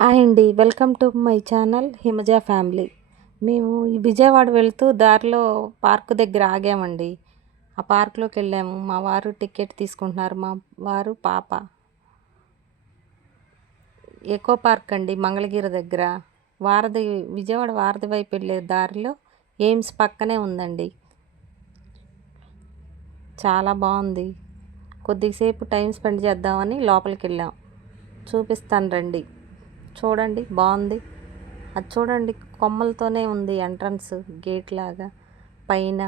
Hi అండి. Welcome to my channel Himaja family. మేము ఈ విజయవాడ వెళ్తూ దారిలో పార్క్ దగ్గర ఆగామండి. ఆ పార్క్లోకి వెళ్ళాము. మా వారు టికెట్ తీసుకుంటున్నారు. మా వారు పాప. ఎకో పార్క్ అండి మంగళగిరి దగ్గర. వారధి విజయవాడ వారధి వైపు వెళ్ళే దారిలో ఎయిమ్స్ పక్కనే ఉందండి. చాలా బాగుంది. కొద్దిసేపు టైం స్పెండ్ చేద్దామని లోపలికి వెళ్ళాం. చూపిస్తాను రండి. చూడండి బాగుంది. అది చూడండి కొమ్మలతోనే ఉంది ఎంట్రన్స్ గేట్ లాగా. పైన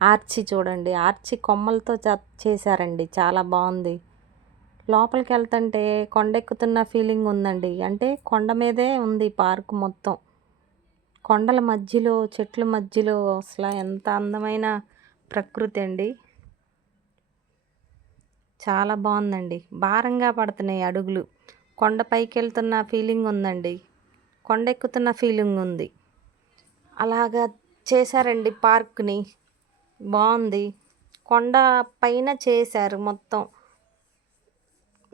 ఆర్చి చూడండి ఆర్చి కొమ్మలతో చేశారండి చాలా బాగుంది. లోపలికి వెళ్తుంటే కొండెక్కుతున్న ఫీలింగ్ ఉందండి. అంటే కొండ మీదే ఉంది పార్క్ మొత్తం. కొండల మధ్యలో చెట్ల మధ్యలో అసలు ఎంత అందమైన ప్రకృతి అండి. చాలా బాగుందండి. భారంగా పడుతున్నాయి అడుగులు. కొండ పైకి వెళ్తున్న ఫీలింగ్ ఉందండి. కొండ ఎక్కుతున్న ఫీలింగ్ ఉంది. అలాగా చేశారండి పార్క్ని. బాగుంది. కొండ పైన చేశారు మొత్తం.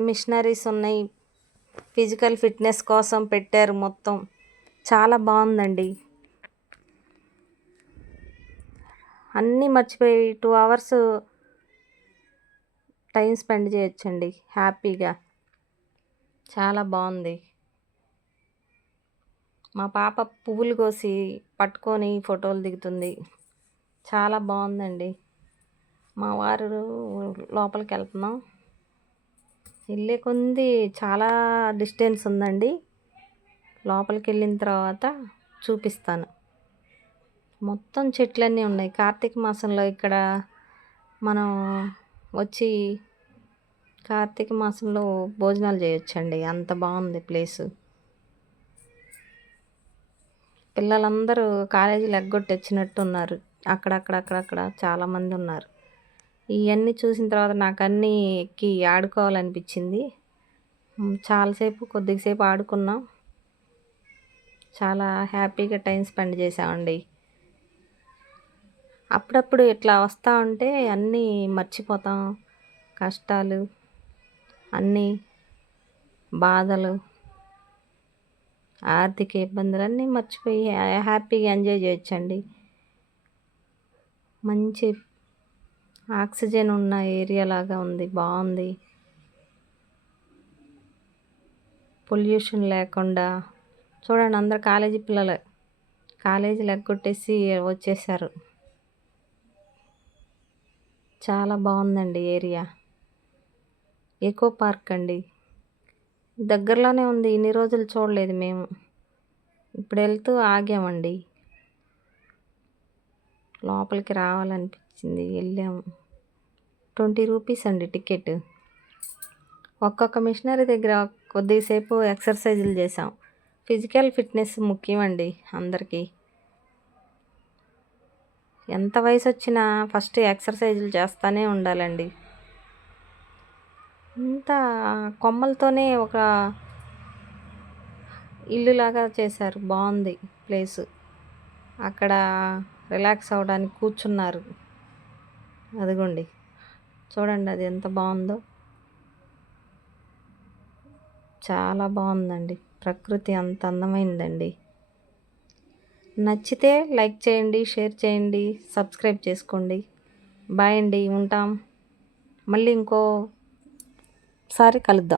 మిషనరీస్ ఉన్నాయి. ఫిజికల్ ఫిట్నెస్ కోసం పెట్టారు మొత్తం. చాలా బాగుందండి. అన్నీ మర్చిపోయి టూ అవర్స్ టైం స్పెండ్ చేయొచ్చండి హ్యాపీగా. చాలా బాగుంది. మా పాప పువ్వులు కోసి పట్టుకొని ఫోటోలు దిగుతుంది. చాలా బాగుందండి. మా వారు లోపలికి వెళ్తున్నాం. వెళ్ళే కొంది చాలా డిస్టెన్స్ ఉందండి. లోపలికి వెళ్ళిన తర్వాత చూపిస్తాను. మొత్తం చెట్లన్నీ ఉన్నాయి. కార్తీక మాసంలో ఇక్కడ మనం వచ్చి కార్తీక మాసంలో భోజనాలు చేయొచ్చండి. అంత బాగుంది ప్లేసు. పిల్లలందరూ కాలేజీలు ఎగ్గొట్టి వచ్చినట్టు ఉన్నారు అక్కడక్కడ అక్కడక్కడ చాలామంది ఉన్నారు. ఇవన్నీ చూసిన తర్వాత నాకు అన్నీ ఎక్కి ఆడుకోవాలనిపించింది. చాలాసేపు కొద్దిసేపు ఆడుకున్నాం. చాలా హ్యాపీగా టైం స్పెండ్ చేసామండి అప్పుడప్పుడు ఇట్లా వస్తూ ఉంటే అన్నీ మర్చిపోతాం. కష్టాలు అన్నీ బాధలు ఆర్థిక ఇబ్బందులన్నీ మర్చిపోయి హ్యాపీగా ఎంజాయ్ చేయొచ్చండి. మంచి ఆక్సిజన్ ఉన్న ఏరియా లాగా ఉంది బాగుంది. పొల్యూషన్ లేకుండా చూడండి అందరు కాలేజీ పిల్లలు కాలేజీలు ఎగ్గొట్టేసి వచ్చేసారు. చాలా బాగుందండి ఏరియా. ఎకో పార్క్ అండి. దగ్గరలోనే ఉంది. ఇన్ని రోజులు చూడలేదు మేము. ఇప్పుడు వెళ్తూ ఆగామండి. లోపలికి రావాలనిపించింది. వెళ్ళాము ట్వంటీ రూపీస్ అండి టికెట్. ఒక్కొక్క మిషనరీ దగ్గర కొద్దిసేపు ఎక్సర్సైజులు చేసాం ఫిజికల్ ఫిట్నెస్ ముఖ్యం అండి అందరికీ. ఎంత వయసు వచ్చినా ఫస్ట్ ఎక్సర్సైజులు చేస్తూనే ఉండాలండి. అంతా కొమ్మలతోనే ఒక ఇల్లులాగా చేశారు. బాగుంది ప్లేసు. అక్కడ రిలాక్స్ అవ్వడానికి కూర్చున్నారు. అదిగోండి. చూడండి అది ఎంత బాగుందో. చాలా బాగుందండి. ప్రకృతి అంత అందమైందండి. నచ్చితే లైక్ చేయండి షేర్ చేయండి సబ్స్క్రైబ్ చేసుకోండి. బాయ్ అండి. ఉంటాం. మళ్ళీ ఇంకో సారి కలుద్దాం.